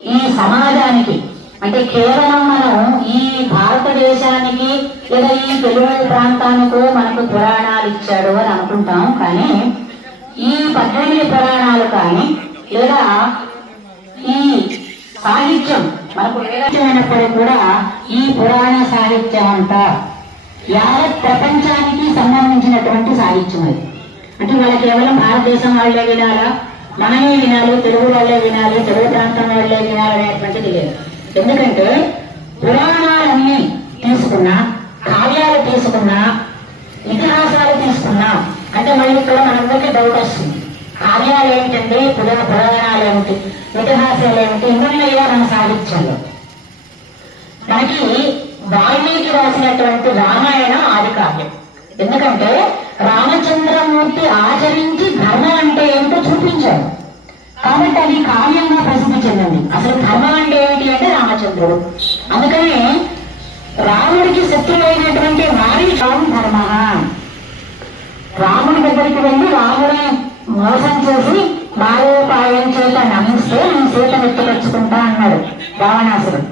ఈ సమాజానికి అంటే కేవలం మనం ఈ భారతదేశానికి లేదా ఈ తెలుగు ప్రాంతానికో మనకు పురాణాలు ఇచ్చాడు అని అనుకుంటాం. కానీ ఈ 18 పురాణాలు కానీ లేదా ఈ సాహిత్యం మనకు వేదమైనప్పుడు కూడా ఈ పురాణ సాహిత్యం అంతా యావత్ ప్రపంచానికి సంబంధించినటువంటి సాహిత్యం అది. అంటే వాళ్ళ కేవలం భారతదేశం వాళ్ళే వినాలా, మనమే వినాలి, తెలుగు వాళ్ళే వినాలి, తెలుగు ప్రాంతం వాళ్ళే వినాలి అనేటువంటిది లేదు. ఎందుకంటే పురాణాలన్నీ తీసుకున్నా, కావ్యాలు తీసుకున్నా, ఇతిహాసాలు తీసుకున్నా అంటే మళ్ళీ ఇక్కడ మనందరికీ డౌట్ వస్తుంది. కావ్యాలు ఏమిటండి, పురాణాలు ఏమిటి, ఇతిహాసాలు ఏమిటి, ఇందులో మన సాహిత్యంలో మనకి వాల్మీకి రాసినటువంటి రామాయణం ఆది కావ్యం. ఎందుకంటే రామచంద్రమూర్తి ఆచరించి ధర్మం అంటే ఏమిటో చూపించాడు కాబట్టి అది కావ్యంగా ప్రసిద్ధి చెందింది. అసలు ధర్మం అంటే ఏమిటి అంటే రామచంద్రుడు. అందుకని రాముడికి శత్రువైనటువంటి వారి ధర్మ, రాముడి దగ్గరికి వెళ్ళి రాముడిని మోసం చేసి మాయోపాయం చేత నమ్మిస్తే నేను సీతను ఎత్తుకొచ్చుకుంటా అన్నాడు రావణాసురుడు.